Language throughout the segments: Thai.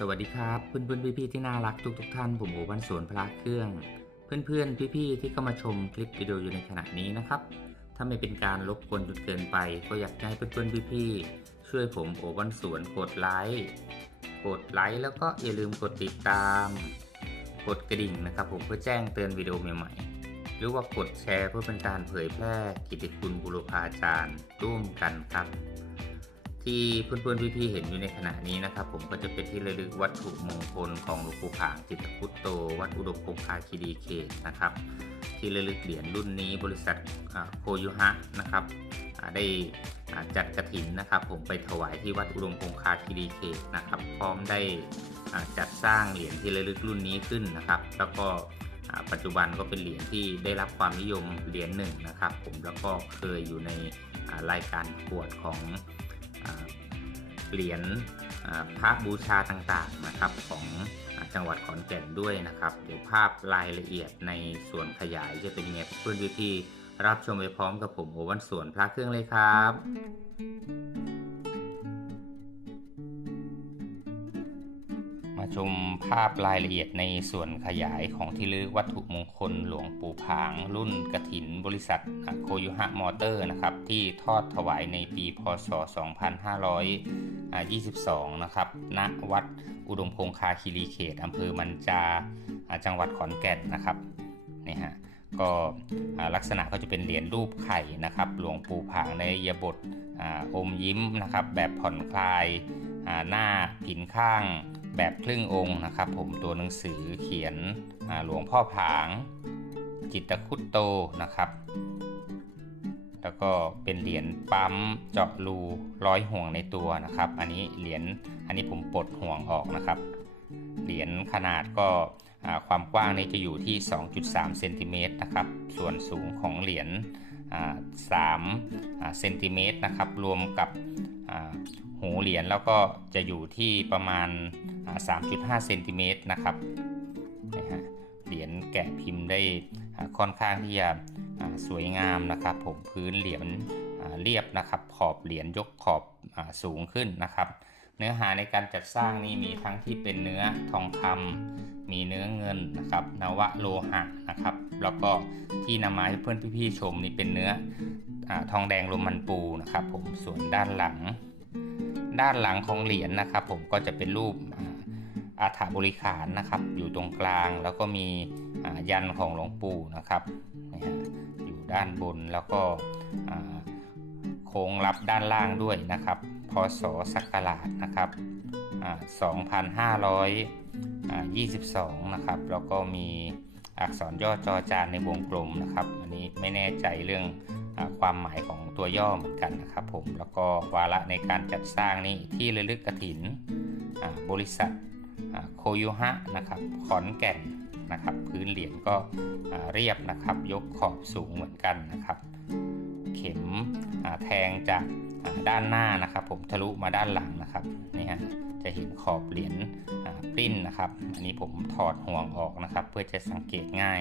สวัสดีครับ เพื่อนเพื่อนพี่พี่ที่น่ารักทุกทุกท่านผมโอวันสวนพระเครื่อง เพื่อนเพื่อนพี่พี่ที่เข้ามาชมคลิปวิดีโออยู่ในขณะนี้นะครับ ถ้าไม่เป็นการรบกวนจนเกินไป ก็อยากให้เพื่อนเพื่อนพี่พี่ช่วยผมโอวันสวนกดไลค์กดไลค์แล้วก็อย่าลืมกดติดตาม กดกระดิ่งนะครับผมเพื่อแจ้งเตือนวิดีโอใหม่ๆหรือว่ากดแชร์เพื่อเป็นการเผยแพร่กิตติคุณบุรพาจารย์ร่วมกันครับ ที่เพื่อนๆพี่ๆเห็นอยู่ในขณะนี้นะครับ ผมก็จะเป็นที่ระลึกวัตถุมงคลของหลวงปู่ผางจิตพุตโต วัดอุดมคงคาคีรีเขตนะครับ ที่ระลึกเหรียญรุ่นนี้บริษัทโคยุฮะนะครับได้จัดกระถินนะครับ ผมไปถวายที่วัดอุดมคงคาคีรีเขตนะครับ พร้อมได้จัดสร้างเหรียญที่ระลึกรุ่นนี้ขึ้นนะครับ แล้วก็ปัจจุบันก็เป็นเหรียญที่ได้รับความนิยมเหรียญหนึ่งนะครับ ผมแล้วก็เคยอยู่ในรายการประกวดของ เหรียญภาพระบูชาต่างๆนะครับของอจังหวัดขอนแก่นด้วยนะครับ เดี๋ยวภาพรายละเอียดในส่วนขยายจะเป็นยังไงเพื่อนพี่ๆรับชมไปพร้อมกับผมโอวันสวนพระเครื่องเลยครับ ชมภาพรายละเอียดในส่วนขยายของที่ระลึกวัตถุมงคลหลวงปู่ผาง รุ่นกระถินบริษัทโคยุฮะมอเตอร์นะครับที่ทอดถวายในปีพศ 2522 นะครับณวัดอุดมคงคาคีรีเขตอำเภอมันจ่าจังหวัดขอนแก่นนะครับนี่ฮะ ก็ลักษณะก็จะเป็นเหรียญรูปไข่นะครับหลวงปู่ผางในยบทอมยิ้มนะครับแบบผ่อนคลายหน้าผินข้างแบบครึ่งองค์นะครับ ผมตัวหนังสือเขียนหลวงพ่อผาง จิตคุตโตนะครับ แล้วก็เป็นเหรียญปั๊มเจาะรูร้อยห่วงในตัวนะครับ อันนี้เหรียญอันนี้ผมปลดห่วงออกนะครับ เหรียญขนาดก็ ความกว้างนี่จะอยู่ที่ 2.3 เซนติเมตรนะครับ ส่วนสูงของเหรียญอ่า3เซนติเมตรนะครับ รวมกับหูเหรียญแล้วก็จะอยู่ที่ประมาณ 3.5 เซนติเมตรนะครับเหรียญแกะพิมพ์ได้ค่อนข้างที่จะสวยงามนะครับ ผมพื้นเหรียญเรียบนะครับ ขอบเหรียญยกขอบอสูงขึ้นนะครับ เนื้อหาในการจัดสร้างนี่มีทั้งที่เป็นเนื้อทองคำ มีเนื้อเงินนะครับนวโลหะนะครับ แล้วก็ที่นำมาให้เพื่อนพี่ๆชมนี่เป็นเนื้ออทองแดงโรมันปูนะครับ ผมส่วนด้านหลัง ด้านหลังของเหรียญนะครับ ผมก็จะเป็นรูปอาถาบริขารนะครับ อยู่ตรงกลางแล้วก็มียันของหลวงปู่นะครับอยู่ด้านบนแล้วก็โค้งรับด้านล่างด้วยนะครับพศศักราชนะครับ 2522 นะครับ แล้วก็มีอักษรย่อจอจานในวงกลมนะครับ อันนี้ไม่แน่ใจเรื่องอความหมายของตัวย่อเหมือนกันนะครับผม แล้วก็วาระในการจัดสร้างนี่ที่ระลึกกระถินอ่าบริษัทโคยุฮะนะครับ ขอนแก่นนะครับ พื้นเหรียญก็เรียบนะครับ ยกขอบสูงเหมือนกันนะครับ เข็มแทงจากด้านหน้านะครับ ผมทะลุมาด้านหลังนะครับนี่ฮะ จะเห็นขอบเหรียญปริ้นนะครับ อันนี้ผมถอดห่วงออกนะครับ เพื่อจะสังเกตง่าย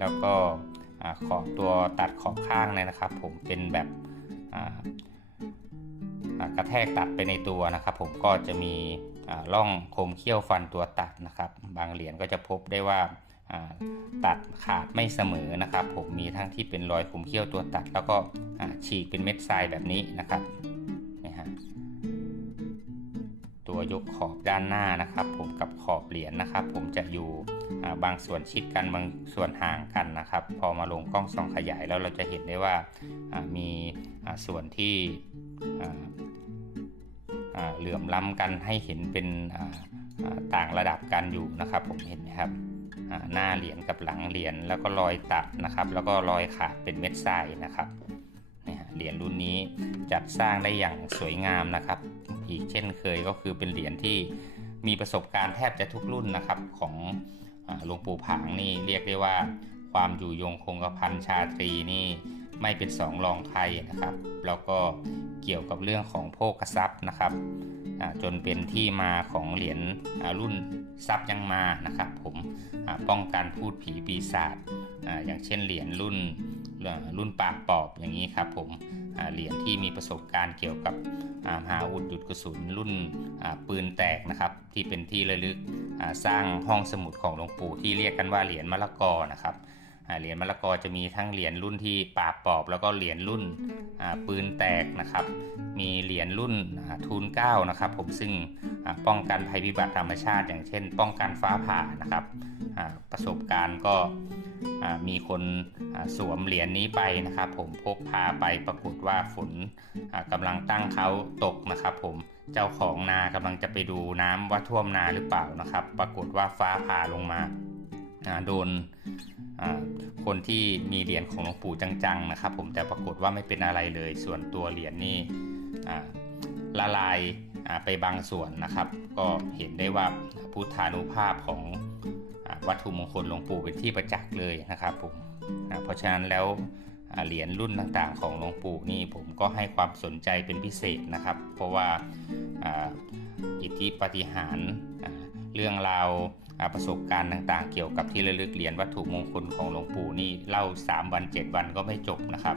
แล้วก็ขอบตัวตัดขอบข้างเนี่ยนะครับ ผมเป็นแบบกระแทกตัดไปในตัวนะครับ ผมก็จะมีร่องคมเขี้ยวฟันตัวตัดนะครับ บางเหรียญก็จะพบได้ว่าตัดขาดไม่เสมอนะครับ ผมมีทั้งที่เป็นรอยขุมเขี้ยวตัวตัด แล้วก็ฉีกเป็นเม็ดทรายแบบนี้นะครับนี่ฮะ ตัวยกขอบด้านหน้านะครับ ผมกับขอบเหรียญนะครับ ผมจะอยู่บางส่วนชิดกันบางส่วนห่างกันนะครับ พอมาลงกล้องส่องขยายแล้วเราจะเห็นได้ว่ามีส่วนที่เหลื่อมล้ำกันให้เห็นเป็นต่างระดับกันอยู่นะครับ ผมเห็นไหมครับหน้าเหรียญกับหลังเหรียญแล้วก็รอยตัดนะครับ แล้วก็รอยขาดเป็นเม็ดทรายนะครับเหรียญรุ่นนี้จัดสร้างได้อย่างสวยงามนะครับ อีกเช่นเคยก็คือเป็นเหรียญที่มีประสบการณ์แทบจะทุกรุ่นนะครับของหลวงปู่ผางนี่เรียกได้ว่า ความอยู่ยงคงกระพันชาตรีนี่ไม่เป็นสองรองใครนะครับแล้วก็เกี่ยวกับเรื่องของโภคทรัพย์นะครับจนเป็นที่มาของเหรียญรุ่นทรัพย์ยังมานะครับ ผมป้องกันพูดผีปีศาจอย่างเช่นเหรียญรุ่นรุ่นปากปอบอย่างนี้ครับผม เหรียญที่มีประสบการณ์เกี่ยวกับมหาอาวุธหยุดกระสุนรุ่นปืนแตกนะครับที่เป็นที่ระลึกสร้างห้องสมุดของหลวงปู่ที่เรียกกันว่าเหรียญมะละกอนะครับ เหรียญมะละกอจะมีทั้งเหรียญรุ่นที่ปราบปอบ แล้วก็เหรียญรุ่นอ่าปืนแตกนะครับ มีเหรียญรุ่นอ่าทูลเกล้านะครับผมซึ่งอ่าป้องกันภัยพิบัติธรรมชาติ อย่างเช่น ป้องกันฟ้าผ่านะครับอ่าประสบการณ์ก็อ่ามีคนอ่าสวมเหรียญนี้ไปนะครับ ผมพกพาไปปรากฏว่าฝนอ่ากำลังตั้งเขาตกนะครับผมเจ้าของนากำลังจะไปดูน้ำว่าท่วมนาหรือเปล่านะครับ ปรากฏว่าฟ้าผ่าลงมาอ่าโดนอ่า คนที่มีเหรียญของหลวงปู่จังๆนะครับ ผมแต่ปรากฏว่าไม่เป็นอะไรเลย ส่วนตัวเหรียญนี่ละลายไปบางส่วนนะครับ ก็เห็นได้ว่าพุทธานุภาพของอวัตถุมงคลหลวงปู่เป็นที่ประจักษ์เลยนะครับผมเพราะฉะนั้นแล้วเหรียญรุ่นต่างๆ ของหลวงปู่นี่ผมก็ให้ความสนใจเป็นพิเศษนะครับ เพราะว่าอิทธิปฏิหารเรื่องราว ประสบการณ์ต่างๆ เกี่ยวกับที่ระลึกเหรียญวัตถุมงคลของหลวงปู่นี่เล่า 3 วัน 7 วันก็ไม่จบนะครับ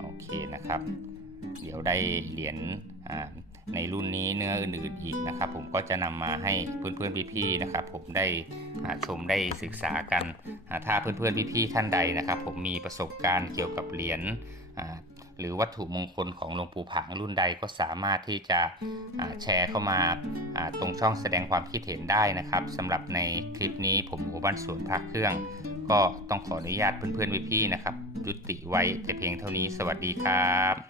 โอเคนะครับ เดี๋ยวได้เหรียญในรุ่นนี้เนื้ออื่นๆอีกนะครับ ผมก็จะนำมาให้เพื่อนๆพี่ๆนะครับ ผมได้ชมได้ศึกษากัน ถ้าเพื่อนๆพี่ๆท่านใดนะครับ ผมมีประสบการณ์เกี่ยวกับเหรียญ หรือวัตถุมงคลของหลวงปู่ผางรุ่นใดก็สามารถที่จะอ่าแชร์เข้ามาอ่าตรงช่องแสดงความคิดเห็นได้นะครับสำหรับในคลิปนี้ผมหัวบ้านสวนพระเครื่อง ก็ต้องขออนุญาตเพื่อนๆพี่ๆนะครับ ยุติไว้แต่เพียงเท่านี้สวัสดีครับ